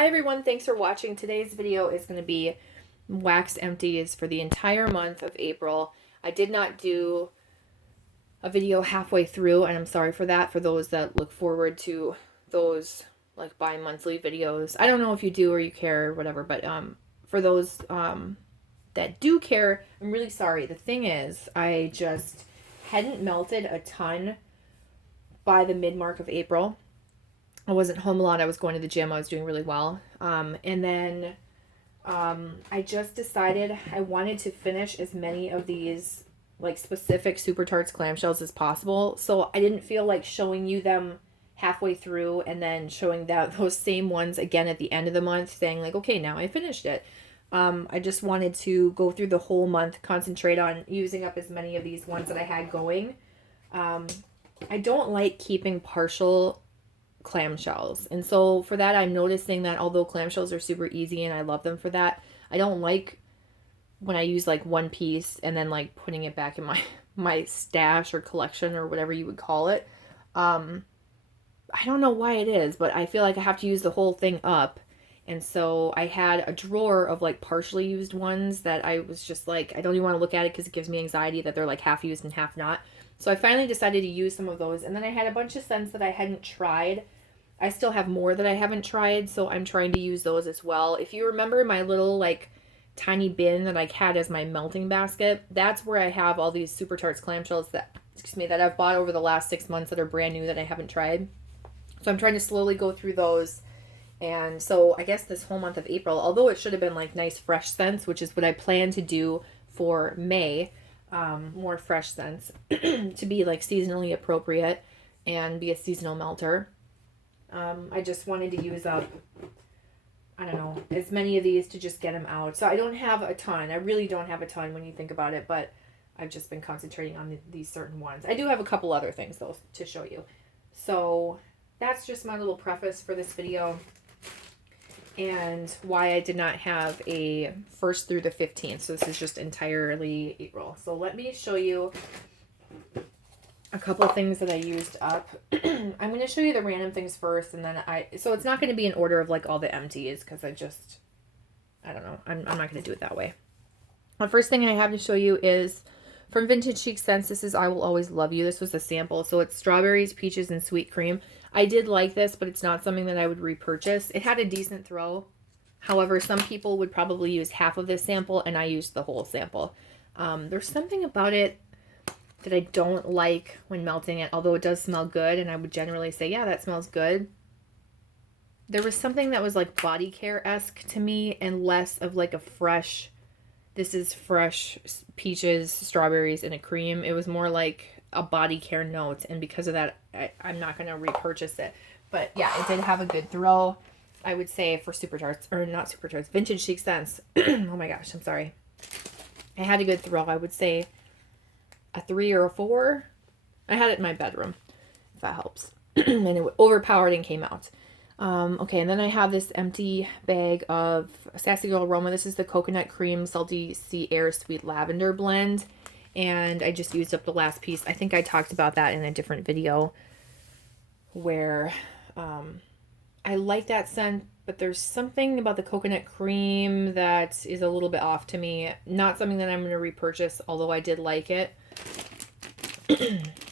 Hi everyone, thanks for watching. Today's video is going to be wax empties for the entire month of April. I did not do a video halfway through, and I'm sorry for that, for those that look forward to those like bi-monthly videos. I don't know if you do or you care or whatever, but for those that do care, I'm really sorry. The thing is, I just hadn't melted a ton by the mid-mark of April. I wasn't home a lot. I was going to the gym. I was doing really well. And then I just decided I wanted to finish as many of these like specific Super Tarts clamshells as possible. So I didn't feel like showing you them halfway through and then showing those same ones again at the end of the month saying like, okay, now I finished it. I just wanted to go through the whole month, concentrate on using up as many of these ones that I had going. I don't like keeping partial clamshells, and so for that I'm noticing that although clamshells are super easy and I love them for that, I don't like when I use like one piece and then like putting it back in my stash or collection or whatever you would call it. I don't know why it is, but I feel like I have to use the whole thing up. And so I had a drawer of like partially used ones that I was just like, I don't even want to look at it because it gives me anxiety that they're like half used and half not. So I finally decided to use some of those. And then I had a bunch of scents that I hadn't tried. I still have more that I haven't tried, so I'm trying to use those as well. If you remember my little like tiny bin that I had as my melting basket, that's where I have all these Super Tarts clamshells that, that I've bought over the last 6 months that are brand new that I haven't tried. So I'm trying to slowly go through those. And so I guess this whole month of April, although it should have been like nice fresh scents, which is what I plan to do for May, more fresh scents to be like seasonally appropriate and be a seasonal melter. I just wanted to use up, I don't know, as many of these to just get them out. So I don't have a ton. I really don't have a ton when you think about it, but I've just been concentrating on these certain ones. I do have a couple other things though to show you. So that's just my little preface for this video and why I did not have a 1st through the 15th. So this is just entirely April. So let me show you a couple of things that I used up. I'm going to show you the random things first, and then so it's not going to be in order of like all the empties because I don't know. I'm not going to do it that way. The first thing I have to show you is from Vintage Chic Scents. This is I Will Always Love You. This was a sample. So it's strawberries, peaches, and sweet cream. I did like this, but it's not something that I would repurchase. It had a decent throw. However, some people would probably use half of this sample, and I used the whole sample. There's something about it that I don't like when melting it, although it does smell good, and I would generally say, yeah, that smells good. There was something that was like body care-esque to me and less of like a fresh, this is fresh peaches, strawberries, and a cream. It was more like a body care note, and because of that, I'm not going to repurchase it. But yeah, it did have a good throw, I would say, for Super Tarts, or not Super Tarts, Vintage Chic Scents. Oh my gosh, I'm sorry. It had a good throw, I would say a 3 or a 4. I had it in my bedroom, if that helps. And it overpowered and came out. Okay, and then I have this empty bag of Sassy Girl Aroma. This is the Coconut Cream Salty Sea Air Sweet Lavender blend. And I just used up the last piece. I think I talked about that in a different video where I like that scent, but there's something about the coconut cream that is a little bit off to me. Not something that I'm going to repurchase, although I did like it.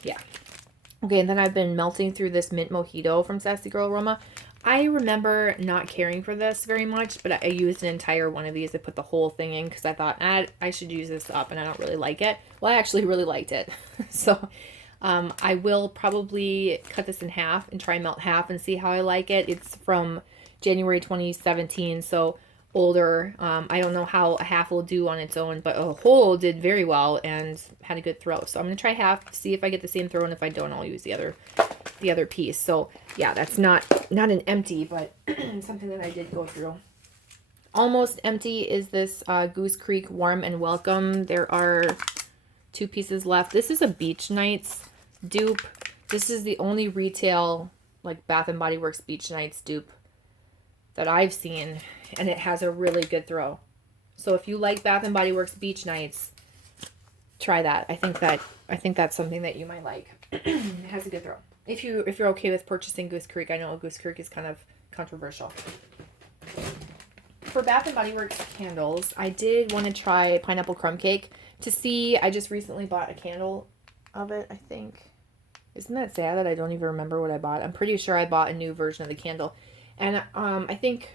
Yeah. Okay, and then I've been melting through this Mint Mojito from Sassy Girl Aroma. I remember not caring for this very much, but I used an entire one of these. I put the whole thing in because I thought, I should use this up, and I don't really like it. Well, I actually really liked it. So I will probably cut this in half and try and melt half and see how I like it. It's from January 2017, so older. I don't know how a half will do on its own, but a whole did very well and had a good throw. So I'm going to try half, see if I get the same throw, and if I don't, I'll use the other piece. So yeah, that's not an empty, but something that I did go through. Almost empty is this Goose Creek Warm and Welcome. There are 2 pieces left. This is a Beach Nights dupe. This is the only retail like Bath and Body Works Beach Nights dupe that I've seen, and it has a really good throw. So if you like Bath and Body Works Beach Nights, try that. I think that's something that you might like. It has a good throw. If you're okay with purchasing Goose Creek, I know Goose Creek is kind of controversial. for Bath and Body Works candles, I did want to try pineapple crumb cake to see. I just recently bought a candle of it, I think. Isn't that sad that I don't even remember what I bought? I'm pretty sure I bought a new version of the candle. And I think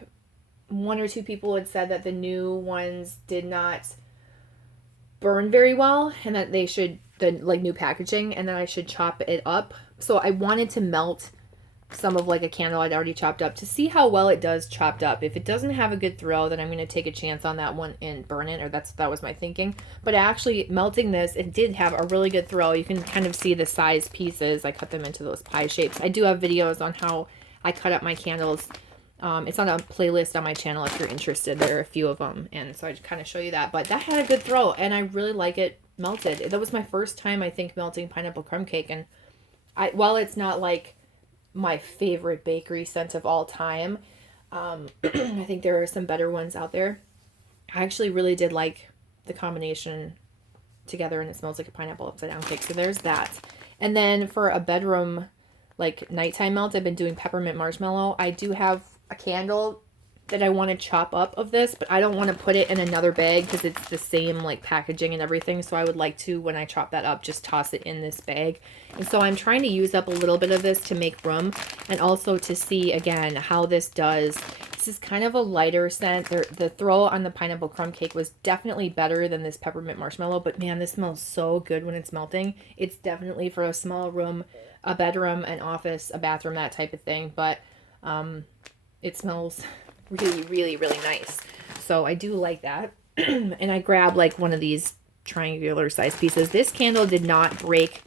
one or two people had said that the new ones did not burn very well and that they should, the like new packaging, and then I should chop it up. So I wanted to melt some of like a candle I'd already chopped up to see how well it does chopped up. If it doesn't have a good throw, then I'm going to take a chance on that one and burn it, or that was my thinking. But actually melting this, it did have a really good throw. You can kind of see the size pieces. I cut them into those pie shapes. I do have videos on how I cut up my candles. It's on a playlist on my channel if you're interested. There are a few of them, and so I kind of show you that. But that had a good throw, and I really like it melted. That was my first time, I think, melting pineapple crumb cake, and while it's not like my favorite bakery scent of all time, I think there are some better ones out there. I actually really did like the combination together, and it smells like a pineapple upside down cake. So there's that. And then for a bedroom like nighttime melt, I've been doing peppermint marshmallow. I do have a candle that I want to chop up of this, but I don't want to put it in another bag because it's the same like packaging and everything. So I would like to, when I chop that up, just toss it in this bag. And so I'm trying to use up a little bit of this to make room, and also to see again how this does. This is kind of a lighter scent. The throw on the pineapple crumb cake was definitely better than this peppermint marshmallow, but man, this smells so good when it's melting. It's definitely for a small room, a bedroom, an office, a bathroom, that type of thing. But it smells really, really, really nice. So I do like that. And I grabbed like one of these triangular size pieces. This candle did not break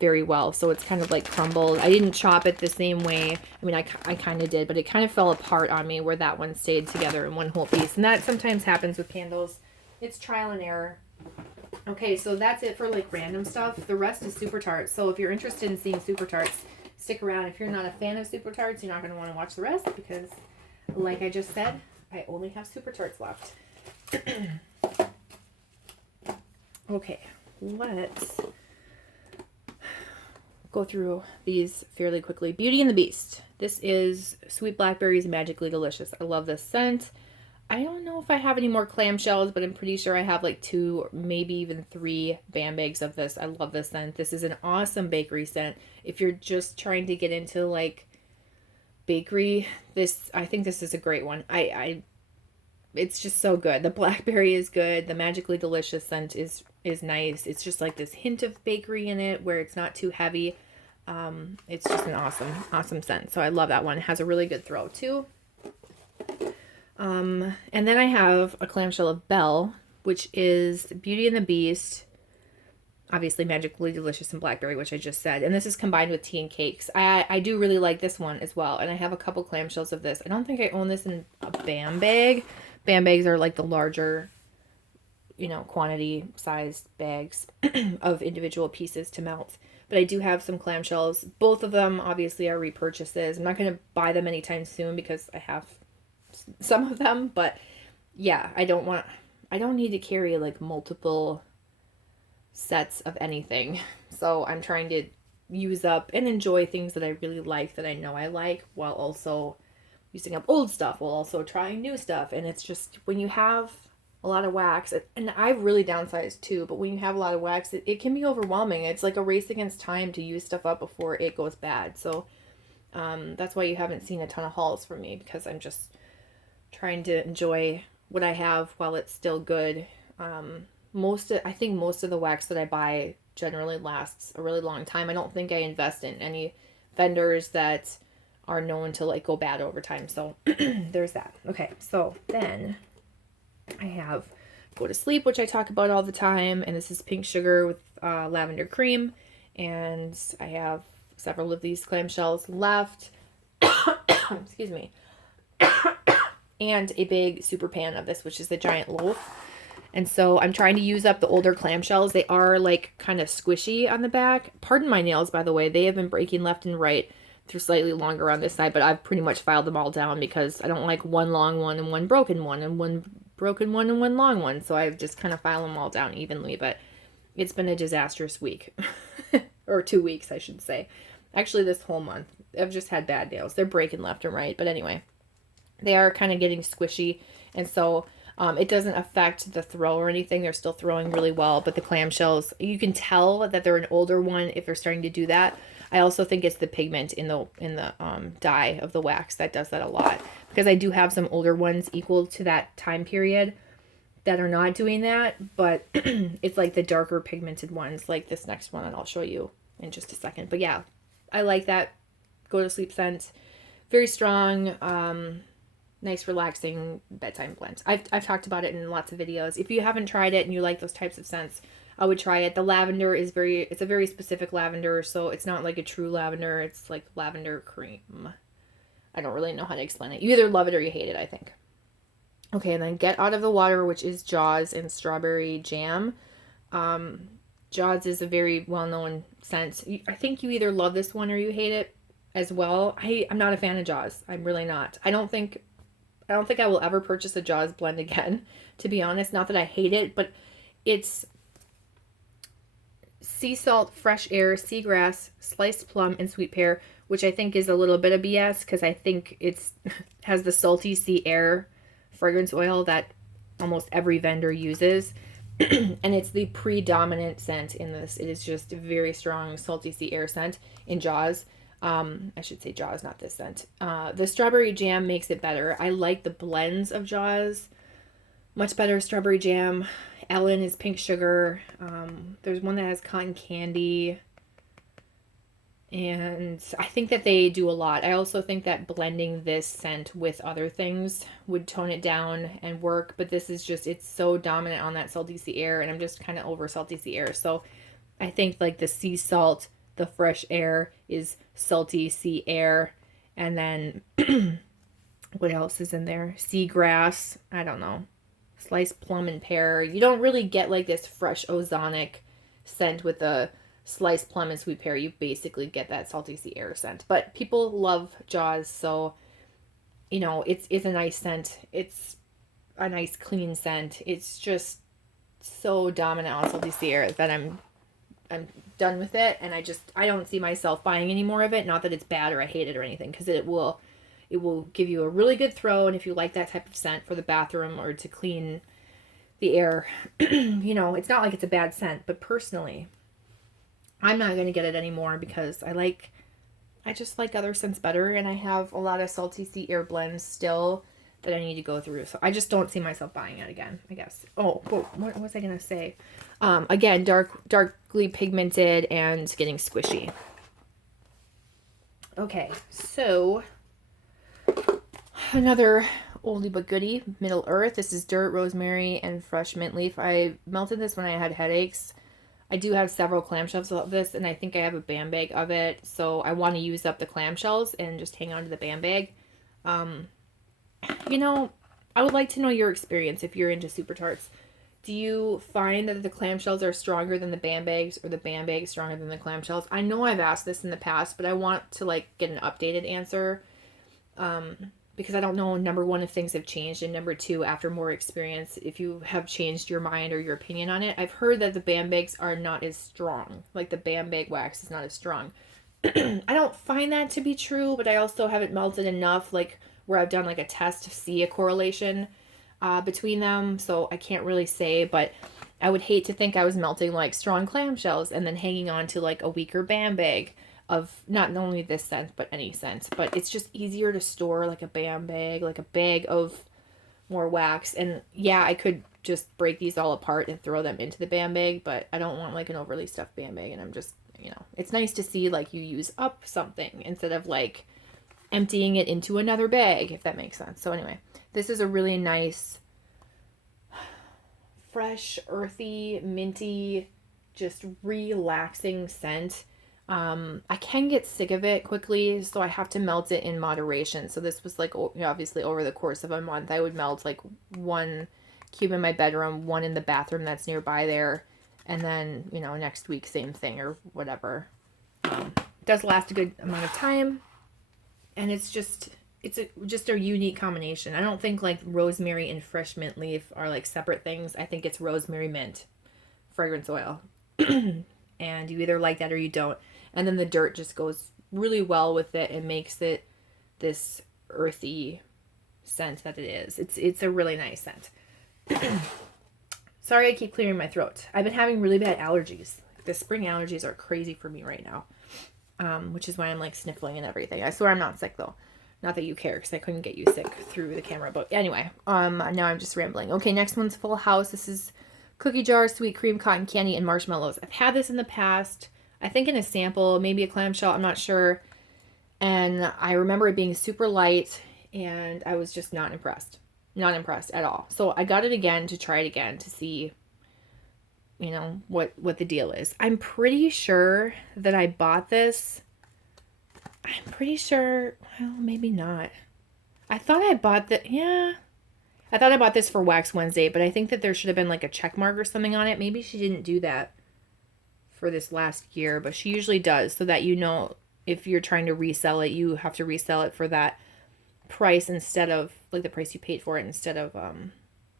very well, so it's kind of like crumbled. I didn't chop it the same way. I mean, I kind of did, but it kind of fell apart on me where that one stayed together in one whole piece. And that sometimes happens with candles. It's trial and error. Okay, so that's it for like random stuff. The rest is Super Tarts. So if you're interested in seeing Super Tarts, stick around. If you're not a fan of Super Tarts, you're not going to want to watch the rest because, like I just said, I only have Super Tarts left. Okay, let's go through these fairly quickly. Beauty and the Beast. This is Sweet Blackberries Magically Delicious. I love this scent. I don't know if I have any more clamshells, but I'm pretty sure I have like 2, maybe even 3 band bags of this. I love this scent. This is an awesome bakery scent. If you're just trying to get into like bakery, I think this is a great one. It's just so good. The blackberry is good. The Magically Delicious scent is nice. It's just like this hint of bakery in it where it's not too heavy. It's just an awesome scent. So I love that one. It has a really good throw too. And then I have a clamshell of Belle, which is Beauty and the Beast, obviously Magically Delicious and Blackberry, which I just said. And this is combined with tea and cakes. I do really like this one as well. And I have a couple clamshells of this. I don't think I own this in a bam bag. Bam bags are like the larger, quantity sized bags of individual pieces to melt. But I do have some clamshells. Both of them obviously are repurchases. I'm not going to buy them anytime soon because I have some of them. But yeah, I don't need to carry like multiple sets of anything. So I'm trying to use up and enjoy things that I really like, that I know I like, while also using up old stuff, while also trying new stuff. And it's just, when you have a lot of wax, and I've really downsized too, but when you have a lot of wax, it can be overwhelming. It's like a race against time to use stuff up before it goes bad. So that's why you haven't seen a ton of hauls from me, because I'm just trying to enjoy what I have while it's still good. I think most of the wax that I buy generally lasts a really long time. I don't think I invest in any vendors that are known to like go bad over time. So there's that. Okay, so then I have Go to Sleep, which I talk about all the time, and this is pink sugar with lavender cream, and I have several of these clamshells left. Excuse me. And a big super pan of this, which is the giant loaf. And so I'm trying to use up the older clamshells. They are like kind of squishy on the back. Pardon my nails, by the way. They have been breaking left and right. They're slightly longer on this side, but I've pretty much filed them all down because I don't like one long one and one broken one and one broken one and one long one. So I've just kind of filed them all down evenly, but it's been a disastrous week. Or 2 weeks, I should say. Actually, this whole month. I've just had bad nails. They're breaking left and right, but anyway. they are kind of getting squishy. And so it doesn't affect the throw or anything. They're still throwing really well, but the clamshells, you can tell that they're an older one if they're starting to do that. I also think it's the pigment in the dye of the wax that does that a lot, because I do have some older ones equal to that time period that are not doing that, but it's like the darker pigmented ones, like this next one, and I'll show you in just a second. But yeah, I like that go to sleep scent. Very strong, nice relaxing bedtime blend. I've talked about it in lots of videos. If you haven't tried it and you like those types of scents, I would try it. The lavender is it's a very specific lavender, so it's not like a true lavender. It's like lavender cream. I don't really know how to explain it. You either love it or you hate it, I think. Okay, and then Get Out of the Water, which is Jaws and Strawberry Jam. Jaws is a very well-known scent. I think you either love this one or you hate it as well. I'm not a fan of Jaws. I'm really not. I don't think I will ever purchase a Jaws blend again, to be honest. Not that I hate it, but it's sea salt, fresh air, seagrass, sliced plum, and sweet pear, which I think is a little bit of BS, because I think it's has the salty sea air fragrance oil that almost every vendor uses. And it's the predominant scent in this. It is just a very strong salty sea air scent in Jaws. I should say Jaws, not this scent. The strawberry jam makes it better. I like the blends of Jaws much better. Strawberry jam. Ellen is pink sugar. There's one that has cotton candy. And I think that they do a lot. I also think that blending this scent with other things would tone it down and work. But this is just, it's so dominant on that salty sea air. And I'm just kind of over salty sea air. So I think like the sea salt, the fresh air is salty sea air. And then what else is in there? Seagrass. I don't know. Sliced plum and pear. You don't really get like this fresh ozonic scent with the sliced plum and sweet pear. You basically get that salty sea air scent. But people love Jaws, so you know, it's a nice scent. It's a nice clean scent. It's just so dominant on salty sea air that I'm done with it, and I don't see myself buying any more of it. Not that it's bad or I hate it or anything, because it will give you a really good throw, and if you like that type of scent for the bathroom or to clean the air, you know, it's not like it's a bad scent. But personally, I'm not going to get it anymore because I just like other scents better, and I have a lot of salty sea air blends still that I need to go through. So I just don't see myself buying it again, I guess. Oh, what was I going to say? Again, darkly pigmented and getting squishy. Okay, so another oldie but goodie, Middle Earth. This is dirt, rosemary, and fresh mint leaf. I melted this when I had headaches. I do have several clamshells of this, and I think I have a band bag of it, so I want to use up the clamshells and just hang on to the band bag. You know, I would like to know your experience if you're into Super Tarts. Do you find that the clamshells are stronger than the band bags, or the band bags stronger than the clamshells? I know I've asked this in the past, but I want to like get an updated answer. Because I don't know, number one, if things have changed, and number two, after more experience, if you have changed your mind or your opinion on it. I've heard that the band bags are not as strong. Like the band bag wax is not as strong. I don't find that to be true, but I also haven't melted enough, like where I've done like a test to see a correlation between them. So I can't really say, but I would hate to think I was melting like strong clamshells and then hanging on to like a weaker band bag of not only this scent, but any scent. But it's just easier to store like a band bag, like a bag of more wax. And yeah, I could just break these all apart and throw them into the band bag, but I don't want like an overly stuffed band bag. And I'm just, you know, it's nice to see like you use up something instead of like emptying it into another bag, if that makes sense. So anyway, this is a really nice, fresh, earthy, minty, just relaxing scent. I can get sick of it quickly, so I have to melt it in moderation. So this was like, obviously over the course of a month, I would melt like 1 cube in my bedroom, 1 in the bathroom that's nearby there, and then, you know, next week, same thing or whatever. It does last a good amount of time, and it's just a unique combination. I don't think like rosemary and fresh mint leaf are like separate things. I think it's rosemary mint fragrance oil. And you either like that or you don't. And then the dirt just goes really well with it and makes it this earthy, scent that it is. It's a really nice scent. Sorry, I keep clearing my throat. I've been having really bad allergies. The spring allergies are crazy for me right now, which is why I'm like sniffling and everything. I swear I'm not sick though. Not that you care, because I couldn't get you sick through the camera. But anyway, now I'm just rambling. Okay, next one's Full House. This is cookie jar, sweet cream, cotton candy, and marshmallows. I've had this in the past. I think in a sample, maybe a clamshell. I'm not sure. And I remember it being super light, and I was just not impressed. Not impressed at all. So I got it again to try it again to see, you know, what the deal is. I'm pretty sure that I bought this. I'm pretty sure, well, maybe not. I thought I bought I thought I bought this for Wax Wednesday, but I think that there should have been like a check mark or something on it. Maybe she didn't do that for this last year, but she usually does, so that, you know, if you're trying to resell it, you have to resell it for that price instead of like the price you paid for it, instead of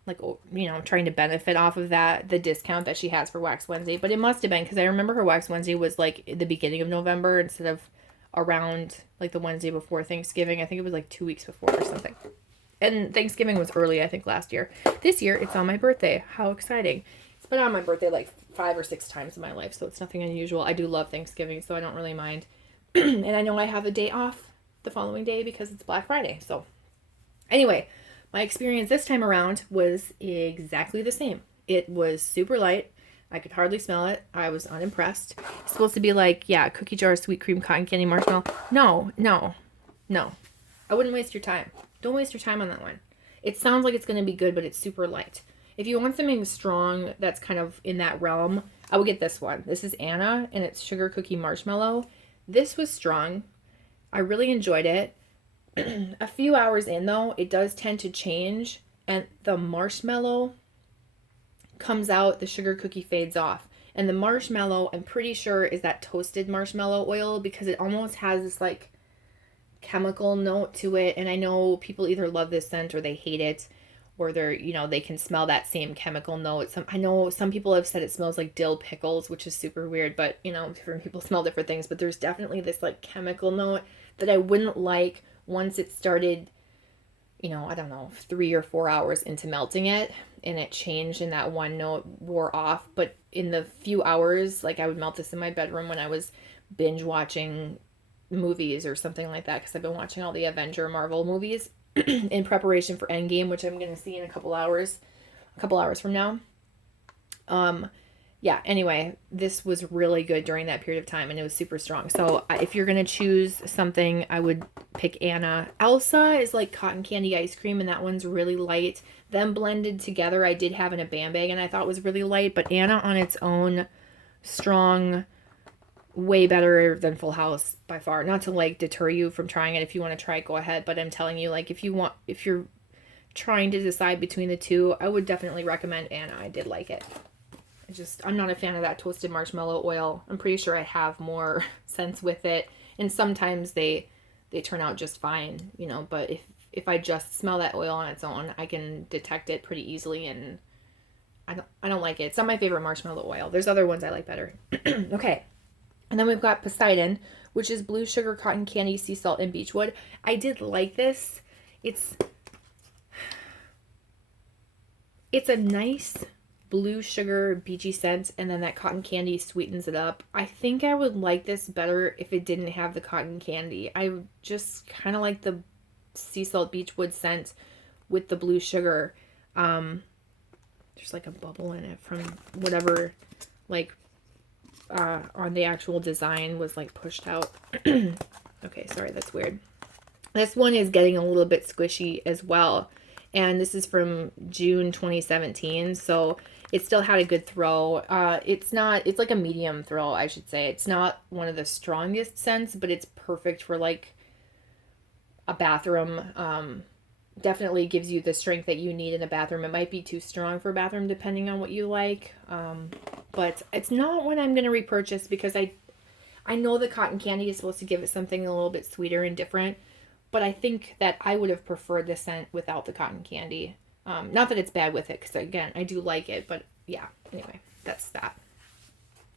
like, you know, trying to benefit off of that, the discount that she has for Wax Wednesday. But it must have been, because I remember her Wax Wednesday was like the beginning of November instead of around like the Wednesday before Thanksgiving. I think it was like 2 weeks before or something. And Thanksgiving was early, I think, last year. This year it's on my birthday. How exciting. It's been on my birthday like 5 or 6 times in my life, so it's nothing unusual. I do love Thanksgiving, so I don't really mind. And I know I have a day off the following day because it's Black Friday. So anyway, my experience this time around was exactly the same. It was super light. I could hardly smell it. I was unimpressed. It's supposed to be like, yeah, cookie jar, sweet cream, cotton candy, marshmallow. No. I wouldn't waste your time. Don't waste your time on that one. It sounds like it's going to be good, but it's super light. If you want something strong that's kind of in that realm, I would get this one. This is Anna, and it's sugar cookie marshmallow. This was strong. I really enjoyed it. A few hours in, though, it does tend to change, and the marshmallow comes out, the sugar cookie fades off. And the marshmallow, I'm pretty sure, is that toasted marshmallow oil, because it almost has this like chemical note to it. And I know people either love this scent or they hate it, or they're, you know, they can smell that same chemical note. I know some people have said it smells like dill pickles, which is super weird, but, you know, different people smell different things. But there's definitely this like chemical note that I wouldn't like once it started, you know, I don't know, 3 or 4 hours into melting it, and it changed and that one note wore off. But in the few hours, like I would melt this in my bedroom when I was binge watching movies or something like that, because I've been watching all the Avenger Marvel movies in preparation for Endgame, which I'm going to see in a couple hours from now. Yeah, anyway, this was really good during that period of time, and it was super strong. So if you're going to choose something, I would pick Anna. Elsa is like cotton candy ice cream, and that one's really light. Them blended together, I did have in a Bam Bag, and I thought was really light. But Anna on its own, strong, way better than Full House by far. Not to like deter you from trying it. If you want to try it, go ahead. But I'm telling you, like, if you're trying to decide between the two, I would definitely recommend Anna. I did like it. I'm not a fan of that toasted marshmallow oil. I'm pretty sure I have more scents with it, and sometimes they turn out just fine, you know, but if I just smell that oil on its own, I can detect it pretty easily, and I don't like it. It's not my favorite marshmallow oil. There's other ones I like better. Okay. And then we've got Poseidon, which is blue sugar, cotton candy, sea salt, and beechwood. I did like this. It's a nice blue sugar beachy scent, and then that cotton candy sweetens it up. I think I would like this better if it didn't have the cotton candy. I just kind of like the sea salt beechwood scent with the blue sugar. There's like a bubble in it from whatever like on the actual design was like pushed out. Okay, sorry, that's weird. This one is getting a little bit squishy as well, and this is from June 2017, so it still had a good throw. It's like a medium throw, I should say. It's not one of the strongest scents, but it's perfect for like a bathroom. Definitely gives you the strength that you need in a bathroom. It might be too strong for a bathroom depending on what you like. But it's not one I'm going to repurchase, because I know the cotton candy is supposed to give it something a little bit sweeter and different, but I think that I would have preferred the scent without the cotton candy. Not that it's bad with it, because again, I do like it, but yeah, anyway, that's that.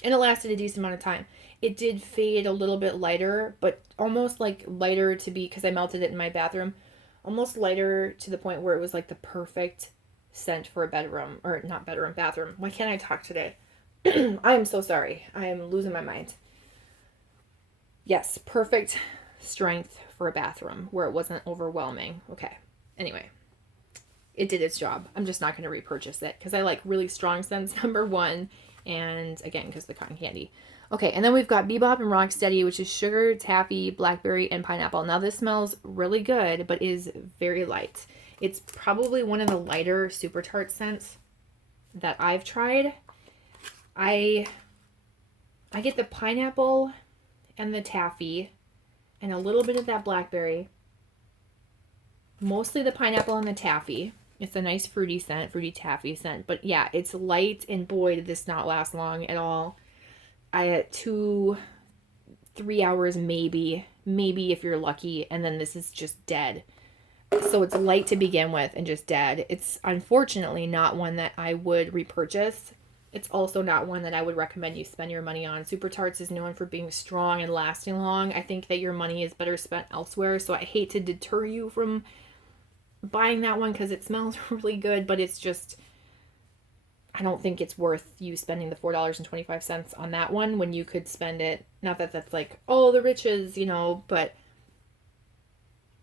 And it lasted a decent amount of time. It did fade a little bit lighter, but almost like lighter to be, because I melted it in my bathroom, almost lighter to the point where it was like the perfect scent for a bedroom, or not bedroom, bathroom. Why can't I talk today? I am so sorry. I am losing my mind. Yes, perfect strength for a bathroom where it wasn't overwhelming. Okay. Anyway, it did its job. I'm just not going to repurchase it because I like really strong scents, number one. And again, because of the cotton candy. Okay, and then we've got Bebop and Rocksteady, which is sugar, taffy, blackberry, and pineapple. Now this smells really good, but is very light. It's probably one of the lighter super tart scents that I've tried. I get the pineapple and the taffy and a little bit of that blackberry. Mostly the pineapple and the taffy. It's a nice fruity scent, fruity taffy scent. But yeah, it's light, and boy, did this not last long at all. I had 2-3 hours maybe if you're lucky, and then this is just dead. So it's light to begin with and just dead. It's unfortunately not one that I would repurchase. It's also not one that I would recommend you spend your money on. Super Tarts is known for being strong and lasting long. I think that your money is better spent elsewhere, so I hate to deter you from buying that one because it smells really good, but it's just, I don't think it's worth you spending the $4.25 on that one when you could spend it, not that that's like, oh, the riches, you know, but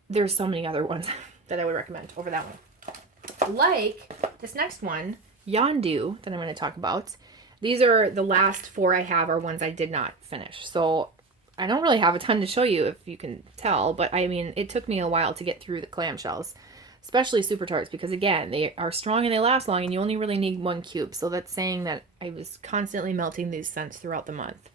there's so many other ones that I would recommend over that one. Like this next one, Yondu, that I'm going to talk about. These are the last 4 I have are ones I did not finish. So I don't really have a ton to show you if you can tell, but I mean, it took me a while to get through the clamshells. Especially Super Tarts, because again, they are strong and they last long, and you only really need 1 cube. So that's saying that I was constantly melting these scents throughout the month.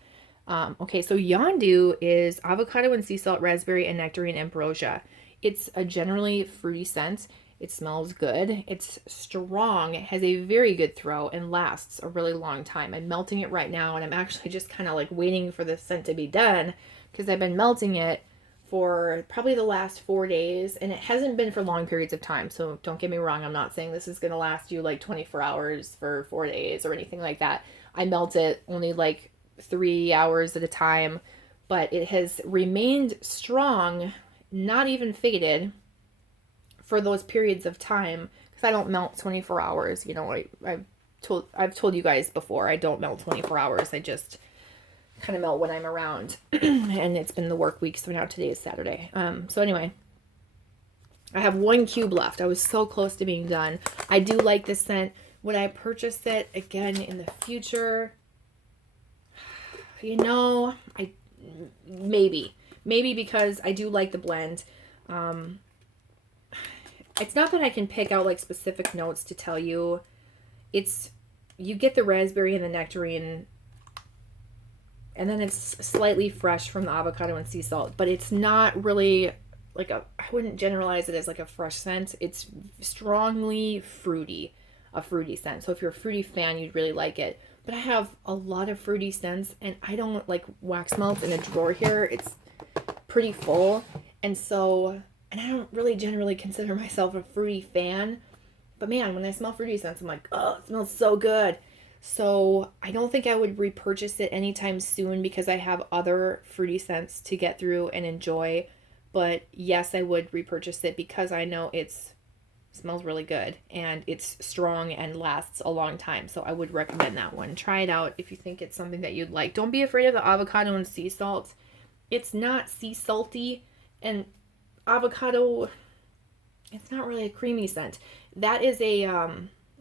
Okay, so Yondu is avocado and sea salt, raspberry, and nectarine ambrosia. It's a generally fruity scent. It smells good. It's strong. It has a very good throw and lasts a really long time. I'm melting it right now, and I'm actually just kind of like waiting for the scent to be done because I've been melting it for probably the last 4 days, and it hasn't been for long periods of time. So don't get me wrong. I'm not saying this is going to last you like 24 hours for 4 days or anything like that. I melt it only like 3 hours at a time, but it has remained strong, not even faded for those periods of time, because I don't melt 24 hours. You know, I've told you guys before, I don't melt 24 hours. I just kind of melt when I'm around. And it's been the work week, so now today is Saturday. So anyway, I have 1 cube left. I was so close to being done. I do like this scent. Would I purchase it again in the future? You know, maybe because I do like the blend. It's not that I can pick out like specific notes to tell you. You get the raspberry and the nectarine, and then it's slightly fresh from the avocado and sea salt, but it's not really like I wouldn't generalize it as like a fresh scent. It's strongly fruity, a fruity scent. So if you're a fruity fan, you'd really like it. But I have a lot of fruity scents, and I don't like wax melts in a drawer here. It's pretty full. And I don't really generally consider myself a fruity fan. But man, when I smell fruity scents, I'm like, oh, it smells so good. So I don't think I would repurchase it anytime soon because I have other fruity scents to get through and enjoy. But yes, I would repurchase it because I know it smells really good and it's strong and lasts a long time. So I would recommend that one. Try it out if you think it's something that you'd like. Don't be afraid of the avocado and sea salt. It's not sea salty, and avocado, it's not really a creamy scent. That is a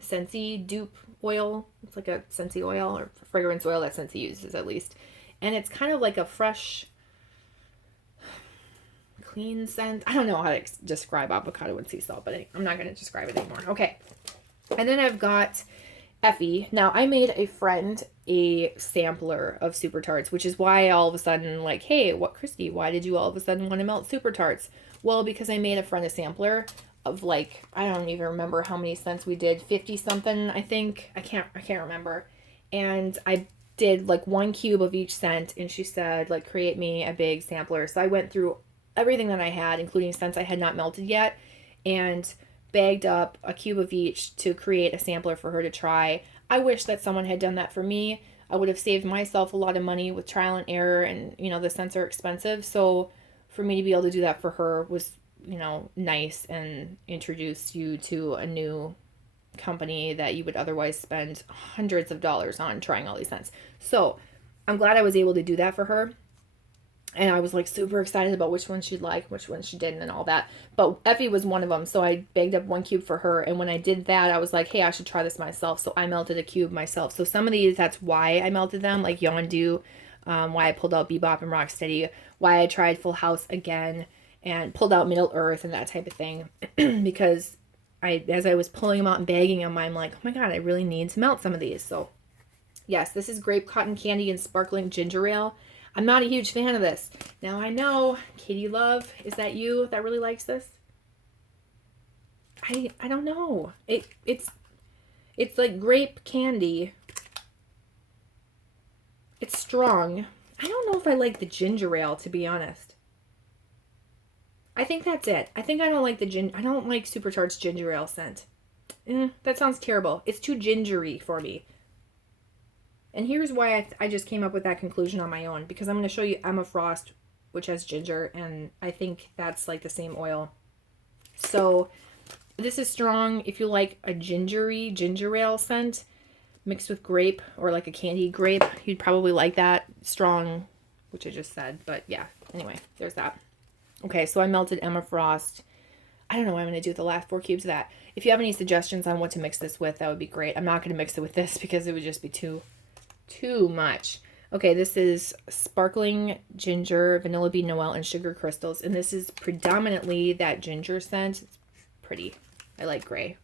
Scentsy dupe oil. It's like a Scentsy oil or fragrance oil that Scentsy uses at least. And it's kind of like a fresh, clean scent. I don't know how to describe avocado and sea salt, but I'm not going to describe it anymore. Okay. And then I've got Effie. Now, I made a friend a sampler of Super Tarts, which is why all of a sudden, like, hey, Christy, why did you all of a sudden want to melt Super Tarts? Well, because I made a friend a sampler of like, I don't even remember how many scents we did, 50 something, I think. I can't remember. And I did like 1 cube of each scent, and she said, like, create me a big sampler. So I went through everything that I had, including scents I had not melted yet, and bagged up a cube of each to create a sampler for her to try. I wish that someone had done that for me. I would have saved myself a lot of money with trial and error, and you know, the scents are expensive. So for me to be able to do that for her was you know, nice and introduce you to a new company that you would otherwise spend hundreds of dollars on trying all these scents. So I'm glad I was able to do that for her. And I was like super excited about which one she'd like, which one she didn't, and all that. But Effie was one of them, so I bagged up 1 cube for her. And when I did that, I was like, hey, I should try this myself. So I melted a cube myself. So some of these, that's why I melted them, like Yondu, why I pulled out Bebop and Rocksteady, why I tried Full House again, and pulled out Middle Earth and that type of thing. Because as I was pulling them out and bagging them, I'm like, oh my god, I really need to melt some of these. So yes, this is Grape Cotton Candy and Sparkling Ginger Ale. I'm not a huge fan of this. Now I know, Katie Love, is that you that really likes this? I don't know. It's like grape candy. It's strong. I don't know if I like the ginger ale, to be honest. I think that's it. I think I don't like I don't like supercharged ginger ale scent. That sounds terrible. It's too gingery for me. And here's why I just came up with that conclusion on my own, because I'm going to show you Emma Frost, which has ginger, and I think that's like the same oil. So this is strong. If you like a gingery ginger ale scent mixed with grape, or like a candy grape, you'd probably like that. Strong, which I just said, but yeah, anyway, there's that. Okay, so I melted Emma Frost. I don't know what I'm going to do with the last 4 cubes of that. If you have any suggestions on what to mix this with, that would be great. I'm not going to mix it with this because it would just be too much. Okay, this is Sparkling Ginger, Vanilla Bean Noel, and Sugar Crystals. And this is predominantly that ginger scent. It's pretty. I like gray.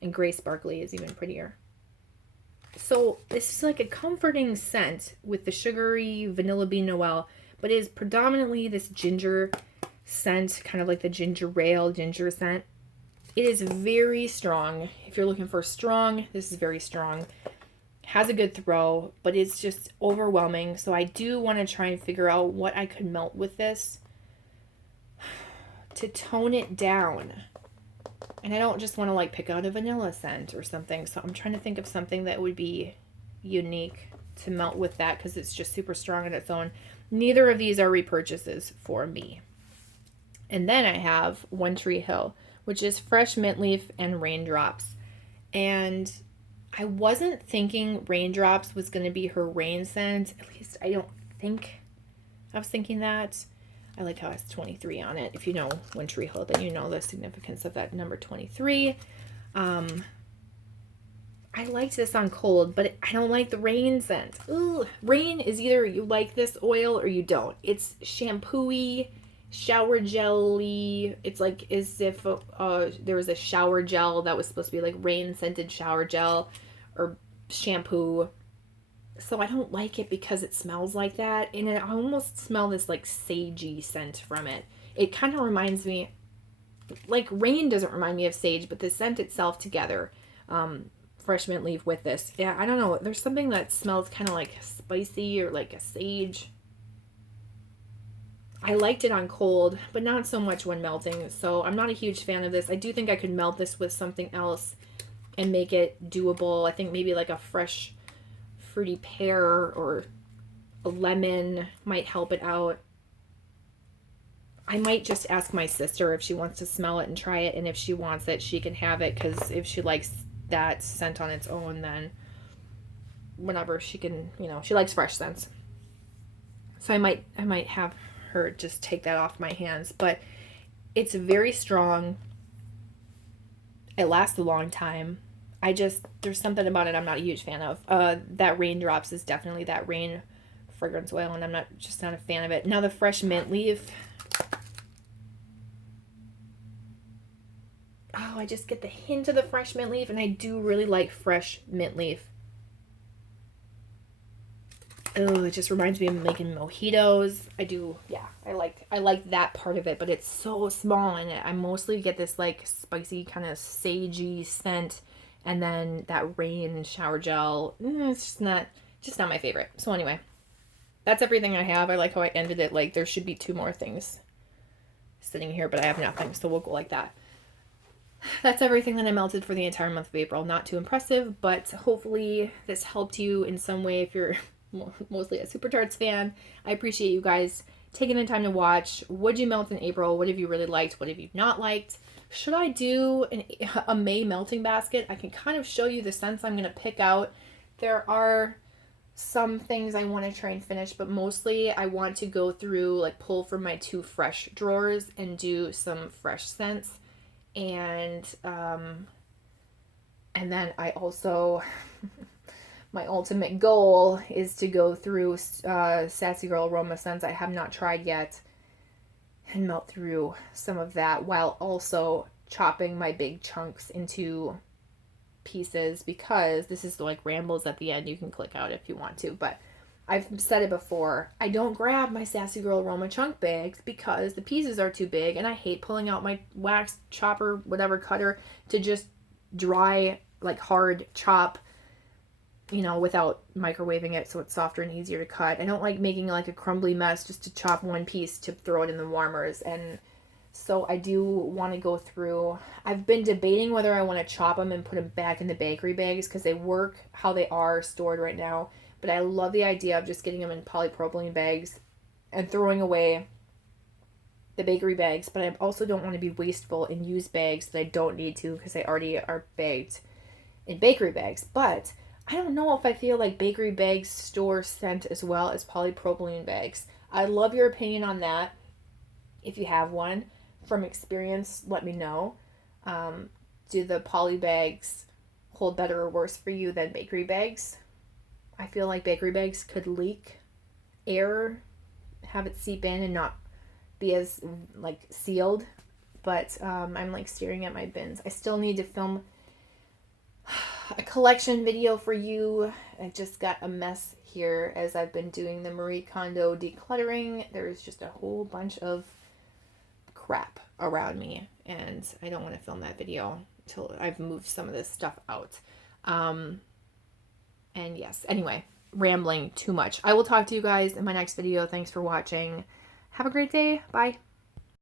And gray sparkly is even prettier. So this is like a comforting scent with the sugary Vanilla Bean Noel, but it is predominantly this ginger scent, kind of like the ginger ale ginger scent. It is very strong. If you're looking for strong, this is very strong. Has a good throw, but it's just overwhelming. So I do want to try and figure out what I could melt with this to tone it down. And I don't just want to like pick out a vanilla scent or something. So I'm trying to think of something that would be unique to melt with that, because it's just super strong on its own. Neither of these are repurchases for me. And then I have One Tree Hill, which is fresh mint leaf and raindrops. And I wasn't thinking raindrops was going to be her rain scent. At least I don't think I was thinking that. I like how it has 23 on it. If you know One Tree Hill, then you know the significance of that number 23. I liked this on cold, but I don't like the rain scent. Ooh, rain is either you like this oil or you don't. It's shampoo-y, shower jelly. It's like as if there was a shower gel that was supposed to be like rain scented shower gel or shampoo. So I don't like it because it smells like that, and I almost smell this like sagey scent from it. It kind of reminds me, like rain doesn't remind me of sage, but the scent itself together, fresh mint leaf with this, yeah, I don't know, there's something that smells kind of like spicy or like a sage. I liked it on cold, but not so much when melting, so I'm not a huge fan of this. I do think I could melt this with something else and make it doable. I think maybe like a fresh fruity pear or a lemon might help it out. I might just ask my sister if she wants to smell it and try it, and if she wants it, she can have it, because if she likes that scent on its own, then whenever she can, you know, she likes fresh scents. So I might have her just take that off my hands, but it's very strong. It lasts a long time. There's something about it I'm not a huge fan of. That raindrops is definitely that rain fragrance oil, and I'm not a fan of it. Now the fresh mint leaf. Oh, I just get the hint of the fresh mint leaf, and I do really like fresh mint leaf. Oh, it just reminds me of making mojitos. I do, yeah. I like that part of it, but it's so small, and I mostly get this like spicy kind of sagey scent. And then that rain shower gel, it's just not my favorite. So anyway, that's everything I have. I like how I ended it. Like there should be 2 more things sitting here, but I have nothing. So we'll go like that. That's everything that I melted for the entire month of April. Not too impressive, but hopefully this helped you in some way if you're mostly a Super Tarts fan. I appreciate you guys taking the time to watch. Would you melt in April? What have you really liked? What have you not liked? Should I do a May melting basket? I can kind of show you the scents I'm going to pick out. There are some things I want to try and finish, but mostly I want to go through, like, pull from my 2 fresh drawers and do some fresh scents. And then I also, my ultimate goal is to go through Sassy Girl Aroma scents I have not tried yet and melt through some of that while also chopping my big chunks into pieces, because this is like rambles at the end. You can click out if you want to, but I've said it before, I don't grab my Sassy Girl Aroma chunk bags because the pieces are too big, and I hate pulling out my wax chopper, whatever cutter, to just dry, like, hard chop, you know, without microwaving it so it's softer and easier to cut. I don't like making like a crumbly mess just to chop one piece to throw it in the warmers. And so I do want to go through. I've been debating whether I want to chop them and put them back in the bakery bags because they work how they are stored right now. But I love the idea of just getting them in polypropylene bags and throwing away the bakery bags. But I also don't want to be wasteful and use bags that I don't need to because they already are bagged in bakery bags. But I don't know if I feel like bakery bags store scent as well as polypropylene bags. I love your opinion on that. If you have one from experience, let me know. Do the poly bags hold better or worse for you than bakery bags? I feel like bakery bags could leak air, have it seep in and not be as, like, sealed. But I'm, like, staring at my bins. I still need to film a collection video for you. I just got a mess here as I've been doing the Marie Kondo decluttering. There's just a whole bunch of crap around me, and I don't want to film that video until I've moved some of this stuff out. And yes, anyway, rambling too much. I will talk to you guys in my next video. Thanks for watching. Have a great day. Bye.